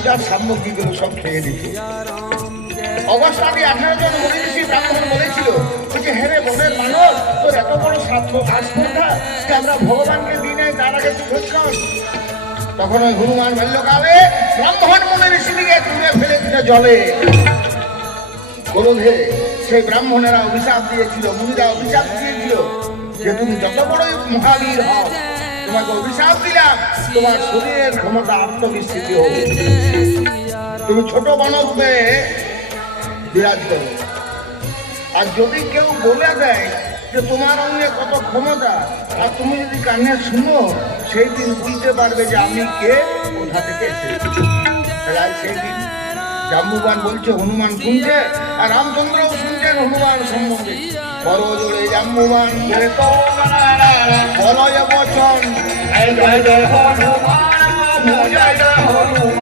পূজার সামগ্রীগুলো সব খেয়ে দিত। অবস্থাটি 18 জন মনীষী ব্রাহ্মণ বলেছিল যে হেরে বনের মানুষ, তোর এত বড় আস্পর্ধা যে আমরা ভগবানকে দিই নাই, তার আগে তুই ধরছ। তখন ওই হনুমান বাল্যকালে ব্রাহ্মণ মনীষীকে তুলে ফেলে দিল জলে। ক্রোধে সেই ব্রাহ্মণেরা অভিশাপ দিয়েছিল, মুনিরা অভিশাপ দিয়েছিল যে তুমি যত বড়ই মহাবীর হও, তোমাকে অভিশাপ দিলাম তোমার শরীরের ক্ষমতা আত্মবিস্মৃতি হবে, তুমি ছোট বানরূপে বিরাজ করো। আর যদি কেউ বলে দেয় যে তোমার অঙ্গে কত ক্ষমতা, আর তুমি যদি কানে শুনো, সেই দিন বুঝতে পারবে যে আমি কে, কোথা থেকে এসেছি। সেই দিন জাম্বুবান বলছে, হনুমান শুনছে, আর রামচন্দ্রও শুনছেন হনুমান সম্বন্ধে। বড় জোরে জাম্বুবান বলয় বচন, জয় জয় হনুমান, জয় জয় হনুমান।